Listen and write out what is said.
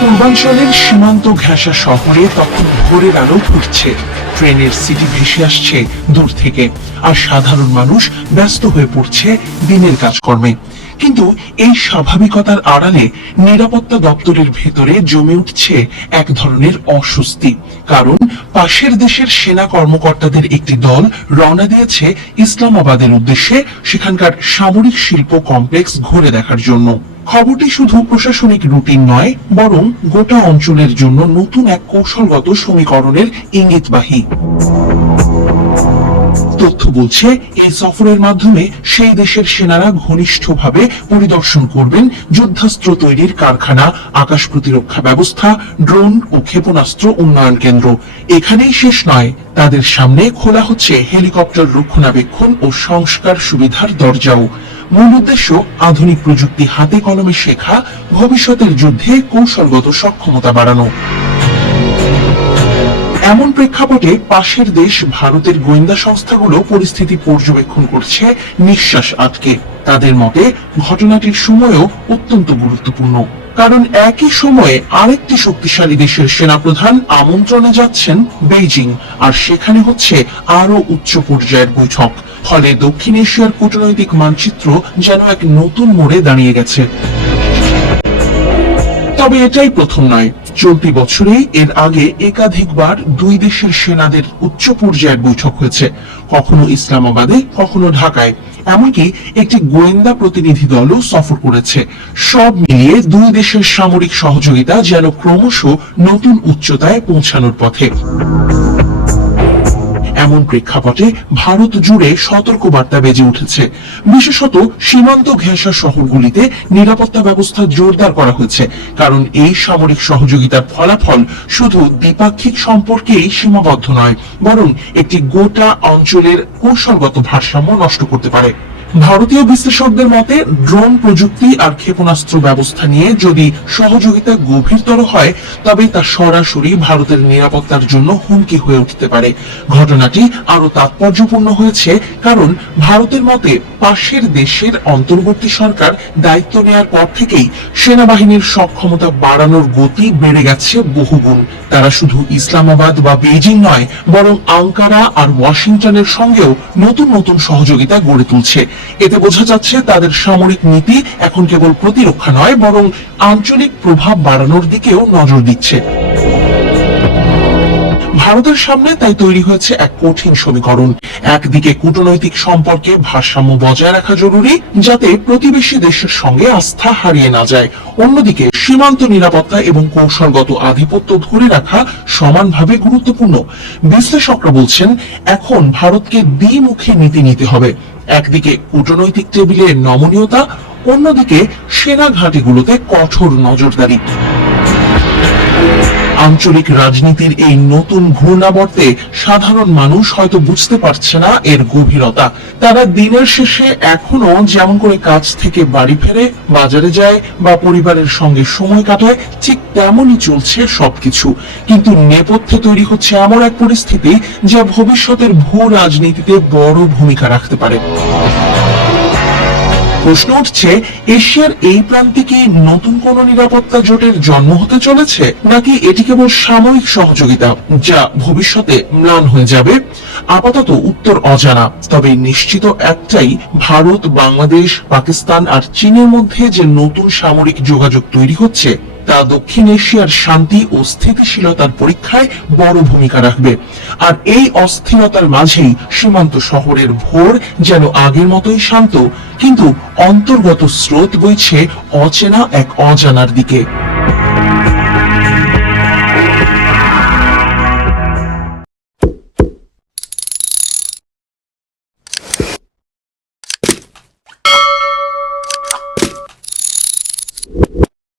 পূর্বাঞ্চলের সীমান্ত ঘেঁষা শহরে তখন ভোরের আলো ফুটছে। ট্রেনের সিটি ভেসে আসছে দূর থেকে। আর সাধারণ মানুষ ব্যস্ত হয়ে পড়ছে দিনের কাজকর্মে। কিন্তু এই স্বাভাবিকতার আড়ালে নিরাপত্তা দপ্তরের ভেতরে জমে উঠছে এক ধরনের অস্বস্তি। কারণ পাশের দেশের সেনা কর্মকর্তাদের একটি দল রওনা দিয়েছে ইসলামাবাদের উদ্দেশ্যে সেখানকার সামরিক শিল্প কমপ্লেক্স ঘুরে দেখার জন্য। খবরটি শুধু প্রশাসনিক রুটিন নয়, বরং গোটা অঞ্চলের জন্য নতুন এক কৌশলগত সমীকরণের ইঙ্গিতবাহী। তথ্য বলছে, এই সফরের মাধ্যমে সেই দেশের সেনারা ঘনিষ্ঠভাবে পরিদর্শন করবেন যুদ্ধাস্ত্র তৈরির কারখানা, আকাশ প্রতিরক্ষা ব্যবস্থা, ড্রোন ও ক্ষেপণাস্ত্র উন্নয়ন কেন্দ্র। এখানেই শেষ নয়, তাদের সামনে খোলা হচ্ছে হেলিকপ্টার রক্ষণাবেক্ষণ ও সংস্কার সুবিধার দরজাও। মূল উদ্দেশ্য, আধুনিক প্রযুক্তি হাতে কলমে শেখা, ভবিষ্যতের যুদ্ধে কৌশলগত সক্ষমতা বাড়ানো। এমন প্রেক্ষাপটে পাশের দেশ ভারতের গোয়েন্দা সংস্থাগুলো পরিস্থিতি পর্যবেক্ষণ করছে, নিঃশ্বাস আটকে। তাদের মতে, ঘটনাটির সময়ও অত্যন্ত গুরুত্বপূর্ণ। কারণ একই সময়ে আরেকটি শক্তিশালী দেশের সেনাপ্রধান আমন্ত্রণে যাচ্ছেন বেইজিং, আর সেখানে হচ্ছে আরও উচ্চ পর্যায়ের বৈঠক। ফলে দক্ষিণ এশিয়ার কূটনৈতিক মানচিত্র যেন এক নতুন মোড়ে দাঁড়িয়ে গেছে। তবে এটাই প্রথম নয়। চলতি বছরে এর আগে একাধিকবার দুই দেশের সেনাদের উচ্চ পর্যায়ের বৈঠক হয়েছে। কখনো ইসলামাবাদে, কখনো ঢাকায়। এমনকি একটি গোয়েন্দা প্রতিনিধি দলও সফর করেছে। সব মিলিয়ে দুই দেশের সামরিক সহযোগিতা যেন ক্রমশ নতুন উচ্চতায় পৌঁছানোর পথে। এমন প্রেক্ষাপটে ভারত জুড়ে সতর্কবার্তা বেজে উঠেছে। বিশেষত সীমান্ত ঘেঁষা শহরগুলিতে নিরাপত্তা ব্যবস্থা জোরদার করা হয়েছে, কারণ এই সামরিক সহযোগিতার ফলাফল শুধু দ্বিপাক্ষিক সম্পর্কেই সীমাবদ্ধ নয়, বরং একটি গোটা অঞ্চলের কৌশলগত ভারসাম্য নষ্ট করতে পারে। ভারতীয় বিশ্লেষকদের মতে, ড্রোন প্রযুক্তি আর ক্ষেপণাস্ত্র ব্যবস্থা নিয়ে যদি সহযোগিতা গভীরতর হয়, তবে তা সরাসরি ভারতের নিরাপত্তার জন্য হুমকি হয়ে উঠতে পারে। ঘটনাটি আরও তাৎপর্যপূর্ণ হয়েছে কারণ ভারতের মতে, পাশের দেশের অন্তর্বর্তী সরকার দায়িত্ব নেওয়ার পর থেকেই সেনাবাহিনীর সক্ষমতা বাড়ানোর গতি বেড়ে গেছে বহুগুণ। তারা শুধু ইসলামাবাদ বা বেজিং নয়, বরং আঙ্কারা আর ওয়াশিংটনের সঙ্গেও নতুন নতুন সহযোগিতা গড়ে তুলছে। এতে বোঝা যাচ্ছে তাদের সামরিক নীতি এখন কেবল প্রতিরক্ষা নয়, বরং আঞ্চলিক প্রভাব বাড়ানোর দিকেও নজর দিচ্ছে। ভারতের সামনে তাই তৈরি হয়েছে এক কঠিন সমীকরণ। একদিকে কূটনৈতিক সম্পর্কে ভারসাম্য বজায় রাখা জরুরি, যাতে প্রতিবেশী দেশের সঙ্গে আস্থা হারিয়ে না যায়। অন্যদিকে সীমান্ত নিরাপত্তা এবং কৌশলগত আধিপত্য ধরে রাখা সমানভাবে গুরুত্বপূর্ণ। বিশ্লেষকরা বলছেন, এখন ভারতকে দ্বিমুখী নীতি নিতে হবে। একদিকে কূটনৈতিক টেবিলের নমনীয়তা অন্যদিকে সেনা ঘাঁটিগুলোতে কঠোর নজরদারি। আঞ্চলিক রাজনীতির এই নতুন ঘূর্ণাবর্তে সাধারণ মানুষ হয়তো বুঝতে পারছে না এর গভীরতা। তারা দিনের শেষে এখনও যেমন করে কাজ থেকে বাড়ি ফেরে, বাজারে যায় বা পরিবারের সঙ্গে সময় কাটায়, ঠিক তেমনই চলছে সবকিছু। কিন্তু নেপথ্যে তৈরি হচ্ছে এমন এক পরিস্থিতি যা ভবিষ্যতের ভূ রাজনীতিতে বড় ভূমিকা রাখতে পারে। প্রশ্ন উঠছে, এশিয়ার এই প্রান্তে কি নতুন কোন নিরাপত্তা জোটের জন্ম হতে চলেছে? নাকি এটি কেবল সাময়িক সহযোগিতা, যা ভবিষ্যতে ম্লান হয়ে যাবে? আপাতত উত্তর অজানা। তবে নিশ্চিত একটাই, ভারত, বাংলাদেশ, পাকিস্তান আর চীনের মধ্যে যে নতুন সামরিক যোগাযোগ তৈরি হচ্ছে তা দক্ষিণ এশিয়ার শান্তি ও স্থিতিশীলতার পরীক্ষায় বড় ভূমিকা রাখবে। আর এই অস্থিরতার মাঝেই সীমান্ত শহরের ভোর যেন আগের মতোই শান্ত, কিন্তু অন্তর্গত স্রোত বইছে অচেনা এক অজানার দিকে।